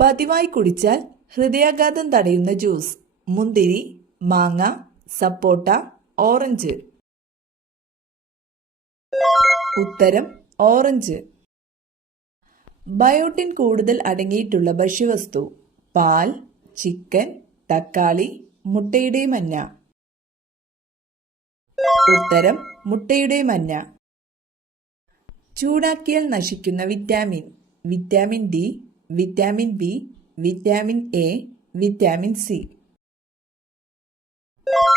പതിവായി കുടിച്ചാൽ ഹൃദയാഘാതം തടയുന്ന ജ്യൂസ്. മുന്തിരി, മാങ്ങ, സപ്പോട്ട, ഓറഞ്ച്. ഉത്തരം ഓറഞ്ച്. ബയോട്ടിൻ കൂടുതൽ അടങ്ങിയിട്ടുള്ള ഭക്ഷ്യവസ്തു. പാൽ, ചിക്കൻ, തക്കാളി, മുട്ടയുടെ മഞ്ഞ. ഉത്തരം മുട്ടയുടെ മഞ്ഞ. ചൂടാക്കിയാൽ നശിക്കുന്ന vitamin. Vitamin D, vitamin B, vitamin A, vitamin C.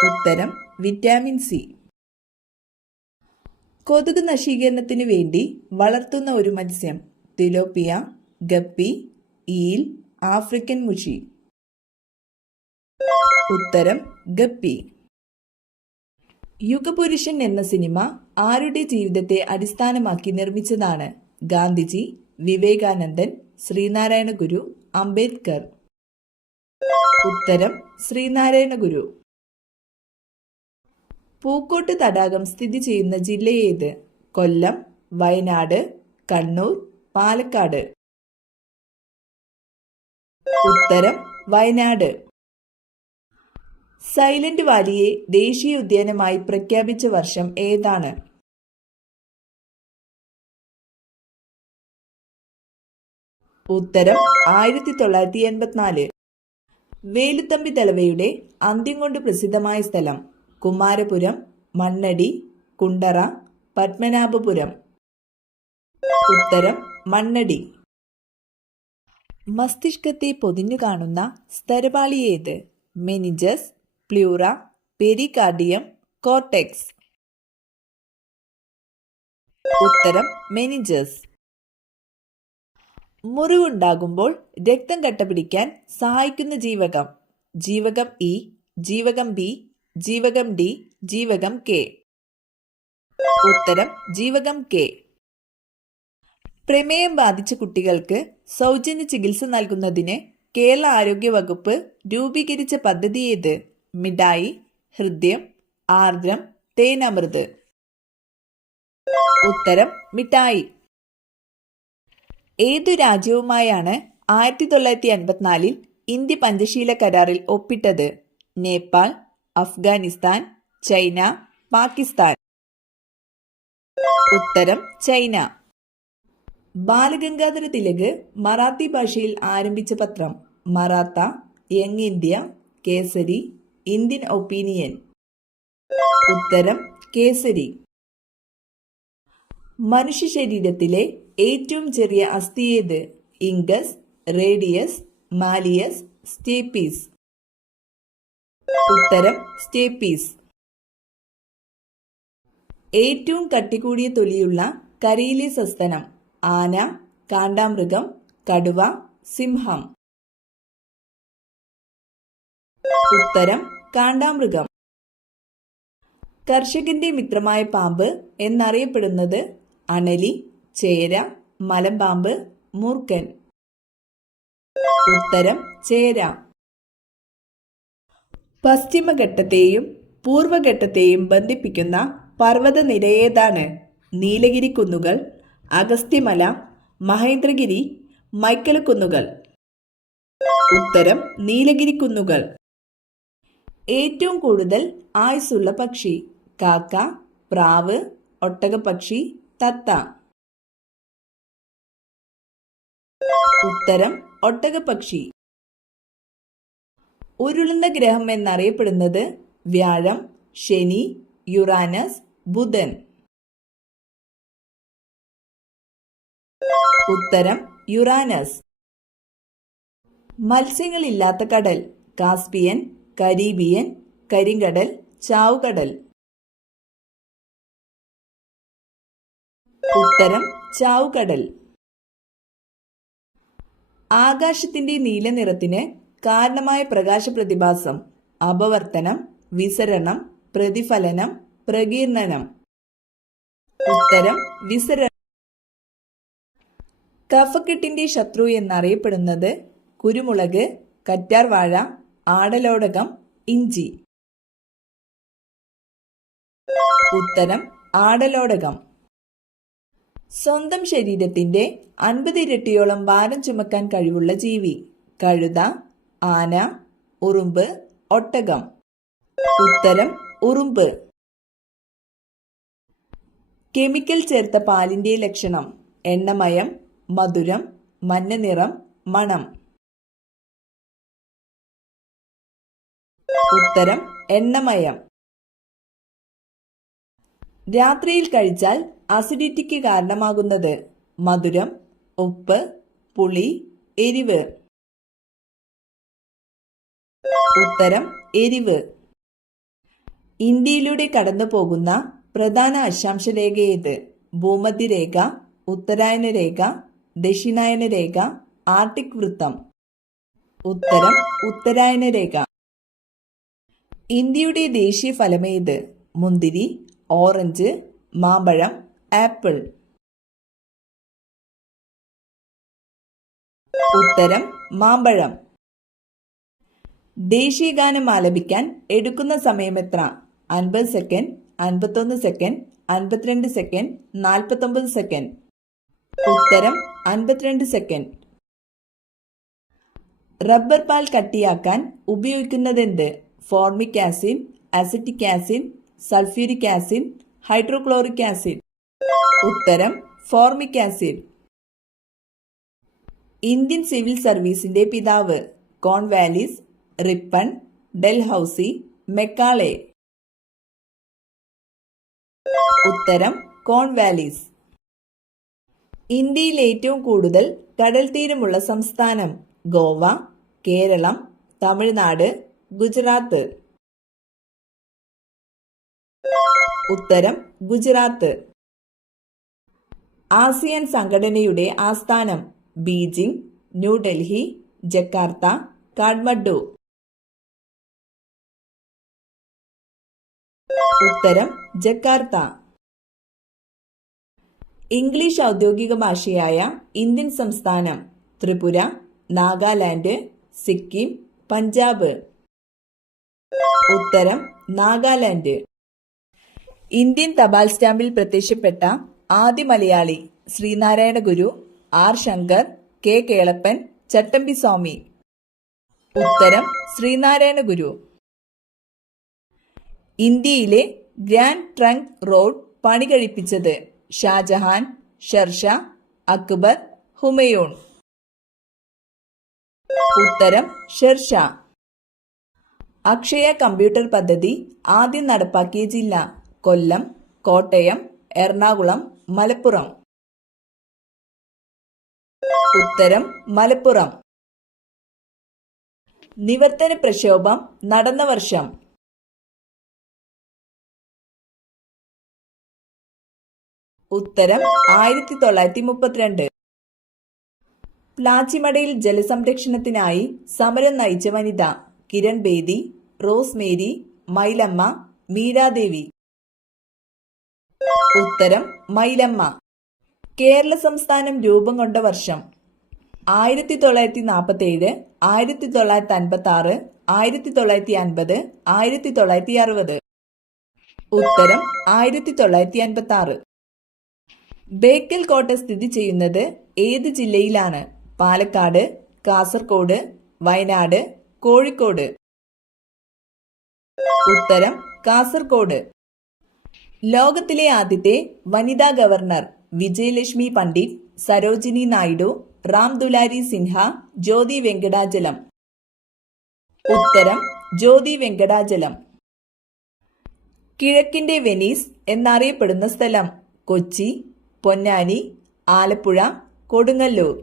ഉത്തരം വിറ്റാമിൻ സി. കൊതുക് നശീകരണത്തിന് വേണ്ടി വളർത്തുന്ന ഒരു മത്സ്യം. തിലോപ്പിയ, ഗപ്പി, ഈൽ, ആഫ്രിക്കൻ മുഷി. ഉത്തരം ഗപ്പി. യുഗപുരുഷൻ എന്ന സിനിമ ആരുടെ ജീവിതത്തെ അടിസ്ഥാനമാക്കി നിർമ്മിച്ചതാണ്? ഗാന്ധിജി, വിവേകാനന്ദൻ, ശ്രീനാരായണ ഗുരു, അംബേദ്കർ. ഉത്തരം ശ്രീനാരായണ ഗുരു. പൂക്കോട്ട് തടാകം സ്ഥിതി ചെയ്യുന്ന ജില്ല ഏത്? കൊല്ലം, വയനാട്, കണ്ണൂർ, പാലക്കാട്. ഉത്തരം വയനാട്. സൈലന്റ് വാലിയെ ദേശീയ ഉദ്യാനമായി പ്രഖ്യാപിച്ച വർഷം ഏതാണ്? ഉത്തരം 1984. വേലുത്തമ്പി ദളവയുടെ അന്ത്യം കൊണ്ട് പ്രസിദ്ധമായ സ്ഥലം. കുമാരപുരം, മണ്ണടി, കുണ്ടറ, പത്മനാഭപുരം. ഉത്തരം മണ്ണടി. മസ്തിഷ്കത്തെ പൊതിഞ്ഞു കാണുന്ന സ്തരപാളി ഏത്? Meninges, pleura, pericardium, cortex. ഉത്തരം മെനിഞ്ചസ്. മുറിവുണ്ടാകുമ്പോൾ രക്തം കട്ടപിടിക്കാൻ സഹായിക്കുന്ന ജീവകം. ജീവകം ഇ, ജീവകം ബി, ജീവകം ഡി, ജീവകം കെ. ഉത്തരം ജീവകം കെ. പ്രമേയം ബാധിച്ച കുട്ടികൾക്ക് സൗജന്യ ചികിത്സ നൽകുന്നതിന് കേരള ആരോഗ്യ വകുപ്പ് രൂപീകരിച്ച പദ്ധതി ഏത്? മിഠായി, ഹൃദ്യം, ആർദ്രം, തേനമൃത്. ഉത്തരം മിഠായി. ഏതു രാജ്യവുമായാണ് 1954 ഇന്ത്യ പഞ്ചശീല കരാറിൽ ഒപ്പിട്ടത്? നേപ്പാൾ, അഫ്ഗാനിസ്ഥാൻ, ചൈന, പാകിസ്ഥാൻ. ഉത്തരം ചൈന. ബാലഗംഗാധര തിലക് മറാത്തി ഭാഷയിൽ ആരംഭിച്ച പത്രം. Maratha, young India, Kesari, Indian opinion. ഉത്തരം കേസരി. മനുഷ്യ ശരീരത്തിലെ ഏറ്റവും ചെറിയ അസ്ഥി ഏത്? ഇംഗസ്, റേഡിയസ്, മാലിയസ്, സ്റ്റേപ്പീസ്. ഉത്തരം സ്റ്റേപ്പീസ്. ഏറ്റവും കട്ടികൂടിയ തൊലിയുള്ള കരയിലെ സസ്തനം. ആന, കാണ്ടാമൃഗം, കടുവ, സിംഹം. ഉത്തരം കാണ്ടാമൃഗം. കർഷകന്റെ മിത്രമായ പാമ്പ് എന്നറിയപ്പെടുന്നത്? അണലി, ചേര, മലമ്പാമ്പ്, മൂർഖൻ. ഉത്തരം ചേര. പശ്ചിമഘട്ടത്തെയും പൂർവഘട്ടത്തെയും ബന്ധിപ്പിക്കുന്ന പർവ്വതനിര ഏതാണ്? നീലഗിരി കുന്നുകൾ, അഗസ്ത്യമല, മഹേന്ദ്രഗിരി, മൈക്കല കുന്നുകൾ. ഉത്തരം നീലഗിരി കുന്നുകൾ. ഏറ്റവും കൂടുതൽ ആയുസ്സുള്ള പക്ഷി. കാക്ക, പ്രാവ്, ഒട്ടകപ്പക്ഷി, തത്ത. ഉത്തരം ഒട്ടകപ്പക്ഷി. ഉരുളുന്ന ഗ്രഹം എന്നറിയപ്പെടുന്നത്? വ്യാഴം, ശനി, യുറാനസ്, ബുധൻ. ഉത്തരം യുറാനസ്. മത്സ്യങ്ങളില്ലാത്ത കടൽ. കാസ്പിയൻ, കരീബിയൻ, കരിങ്കടൽ, ചാവുകടൽ. ഉത്തരം ചാവുകടൽ. ആകാശത്തിന്റെ നീല നിറത്തിന് കാരണമായ പ്രകാശ പ്രതിഭാസം. അപവർത്തനം, വിസരണം, പ്രതിഫലനം, പ്രകീർണനം. ഉത്തരം വിസരണം. കഫക്കെട്ടിന്റെ ശത്രു എന്നറിയപ്പെടുന്നത്? കുരുമുളക്, കറ്റാർവാഴ, ആടലോടകം, ഇഞ്ചി. ഉത്തരം ആടലോടകം. സ്വന്തം ശരീരത്തിന്റെ 50 ഇരട്ടിയോളം ഭാരം ചുമക്കാൻ കഴിവുള്ള ജീവി. കഴുത, ആന, ഉറുമ്പ്, ഒട്ടകം. ഉത്തരം ഉറുമ്പ്. കെമിക്കൽ ചേർത്ത പാലിന്റെ ലക്ഷണം: എണ്ണമയം, മധുരം, മഞ്ഞ നിറം, മണം. ഉത്തരം എണ്ണമയം. രാത്രിയിൽ കഴിച്ചാൽ അസിഡിറ്റിക്ക് കാരണമാകുന്നത്: മധുരം, ഉപ്പ്, പുളി, എരിവ്. ഉത്തരം എരിവ്. ഇന്ത്യയിലൂടെ കടന്നു പോകുന്ന പ്രധാന അക്ഷാംശ രേഖ ഏത്? ഭൂമധ്യരേഖ, ഉത്തരായന രേഖ, ദക്ഷിണായന രേഖ, ആർട്ടിക് വൃത്തം. ഉത്തരം ഉത്തരായന രേഖ. ഇന്ത്യയുടെ ദേശീയ ഫലമേത്? മുന്തിരി, ഓറഞ്ച്, മാമ്പഴം, ആപ്പിൾ. ഉത്തരം മാമ്പഴം. ദേശീയഗാനം ആലപിക്കാൻ എടുക്കുന്ന സമയം എത്ര? 50 സെക്കൻഡ്, 51 സെക്കൻഡ്, 52 സെക്കൻഡ്, 49 സെക്കൻഡ്. ഉത്തരം 52 സെക്കൻഡ്. റബ്ബർ പാൽ കട്ടിയാക്കാൻ ഉപയോഗിക്കുന്നതെന്ത്? Formic acid, acetic acid, sulphuric acid, hydrochloric acid. ഉത്തരം ഫോർമിക് ആസിഡ്. ഇന്ത്യൻ സിവിൽ സർവീസിന്റെ പിതാവ്? Cornwallis, Ripon, Dalhousie, Macaulay. ഉത്തരം കോൺവാലിസ്. ഇന്ത്യയിൽ ഏറ്റവും കൂടുതൽ കടൽ തീരമുള്ള സംസ്ഥാനം? ഗോവ, കേരളം, തമിഴ്നാട്, ഗുജറാത്ത്. ഉത്തരം ഗുജറാത്ത്. ആസിയാൻ സംഘടനയുടെ ആസ്ഥാനം? Beijing, New Delhi, Jakarta, Kathmandu. ഉത്തരം ജക്കാർത്ത. ഇംഗ്ലീഷ് ഔദ്യോഗിക ഭാഷയായ ഇന്ത്യൻ സംസ്ഥാനം? ത്രിപുര, നാഗാലാൻഡ്, സിക്കിം, പഞ്ചാബ്. ഉത്തരം നാഗാലാൻഡ്. ഇന്ത്യൻ തപാൽ സ്റ്റാമ്പിൽ പ്രത്യക്ഷപ്പെട്ട ആദ്യ മലയാളി? ശ്രീനാരായണ ഗുരു, ആർ ശങ്കർ, കെ കേളപ്പൻ, ചട്ടമ്പി സ്വാമി. ഉത്തരം ശ്രീനാരായണ ഗുരു. ഇന്ത്യയിലെ ഗ്രാൻഡ് ട്രങ്ക് റോഡ് പണി കഴിപ്പിച്ചത്? ഷാജഹാൻ, ഷെർഷാ, അക്ബർ, ഹുമയൂൺ. ഉത്തരം ഷെർഷാ. അക്ഷയ കമ്പ്യൂട്ടർ പദ്ധതി ആദ്യം നടപ്പാക്കിയ ജില്ല? കൊല്ലം, കോട്ടയം, എറണാകുളം, മലപ്പുറം. ഉത്തരം മലപ്പുറം. നിവർത്തന പ്രക്ഷോഭം നടന്ന വർഷം? ഉത്തരം 1932. പ്ലാച്ചിമടയിൽ ജലസംരക്ഷണത്തിനായി സമരം നയിച്ച വനിത? Kiran Bedi, Rose Mary, Mylamma, Meeradevi. ഉത്തരം മൈലമ്മ. കേരള സംസ്ഥാനം രൂപം കൊണ്ട വർഷം? 1947, 1956, 1950, 1960. ഉത്തരം 1956. ബേക്കൽ കോട്ട സ്ഥിതി ചെയ്യുന്നത് ഏത് ജില്ലയിലാണ്? പാലക്കാട്, കാസർഗോഡ്, വയനാട്, കോഴിക്കോട്. ഉത്തരം കാസർഗോഡ്. ലോകത്തിലെ ആദ്യത്തെ വനിതാ ഗവർണർ? വിജയലക്ഷ്മി പണ്ഡിറ്റ്, സരോജിനി നായിഡു, റാം ദുലാരി സിൻഹ, ജ്യോതി വെങ്കടാചലം. ഉത്തരം ജ്യോതി വെങ്കടാചലം. കിഴക്കിന്റെ വെനീസ് എന്നറിയപ്പെടുന്ന സ്ഥലം? കൊച്ചി, പൊന്നാനി, ആലപ്പുഴ, കൊടുങ്ങല്ലൂർ.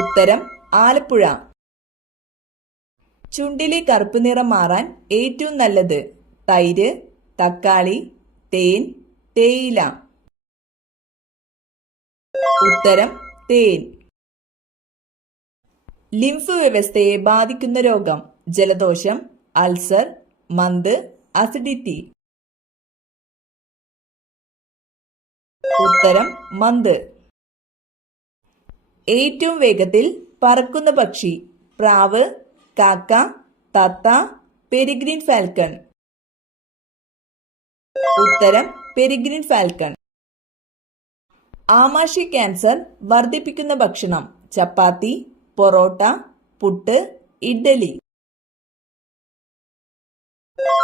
ഉത്തരം ആലപ്പുഴ. ചുണ്ടിലെ കറുപ്പ് നിറം മാറാൻ ഏറ്റവും നല്ലത്? തൈര്, തക്കാളി, തേൻ, തേയില. ഉത്തരം തേൻ. ലിംഫ് വ്യവസ്ഥയെ ബാധിക്കുന്ന രോഗം? ജലദോഷം, അൾസർ, മന്ത്, അസിഡിറ്റി. ഉത്തരം മന്ത്. ഏറ്റവും വേഗത്തിൽ പറക്കുന്ന പക്ഷി? പ്രാവ്, കാക്ക, തത്ത, പെരിഗ്രീൻ ഫാൽക്കൺ. ഉത്തരം പെരിഗ്രീൻ ഫാൽക്കൺ. ആമാശയ ക്യാൻസർ വർദ്ധിപ്പിക്കുന്ന ഭക്ഷണം: ചപ്പാത്തി, പൊറോട്ട, പുട്ട്, ഇഡ്ഡലി.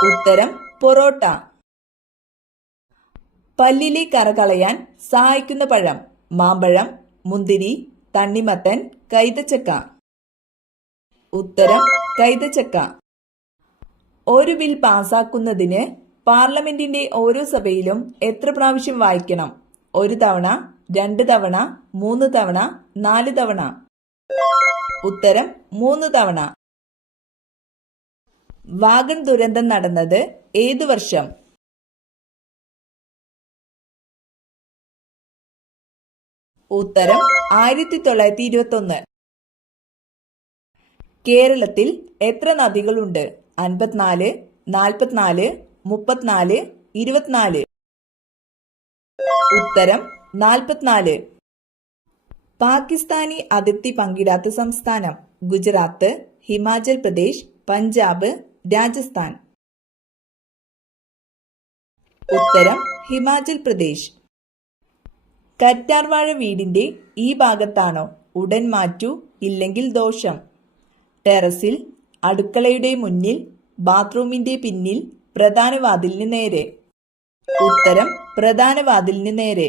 ഉത്തരം പൊറോട്ട. പല്ലിലെ കറ കളയാൻ സഹായിക്കുന്ന പഴം: മാമ്പഴം, മുന്തിരി, തണ്ണിമത്തൻ, കൈതച്ചക്ക. ഉത്തരം കൈതച്ചക്ക. ഒരു ബിൽ പാസാക്കുന്നതിന് പാർലമെന്റിന്റെ ഓരോ സഭയിലും എത്ര പ്രാവശ്യം വായിക്കണം? 1 തവണ, 2 തവണ, 3 തവണ, 4 തവണ. ഉത്തരം 3 തവണ. വാഗൺ ദുരന്തം നടന്നത് ഏതു വർഷം? ഉത്തരം 1921. കേരളത്തിൽ എത്ര നദികളുണ്ട്? 54, 44, 34, 24. ഉത്തരം 44. പാകിസ്ഥാനി അതിർത്തി പങ്കിടാത്ത സംസ്ഥാനം: ഗുജറാത്ത്, ഹിമാചൽ പ്രദേശ്, പഞ്ചാബ്, രാജസ്ഥാൻ. ഉത്തരം ഹിമാചൽ പ്രദേശ്. കറ്റാർവാഴ വീടിന്റെ ഈ ഭാഗത്താണോ? ഉടൻ മാറ്റൂ, ഇല്ലെങ്കിൽ ദോഷം. ടെറസിൽ, അടുക്കളയുടെ മുന്നിൽ, ബാത്റൂമിന്റെ പിന്നിൽ, പ്രധാന വാതിലിന് നേരെ. ഉത്തരം പ്രധാന വാതിലിന് നേരെ.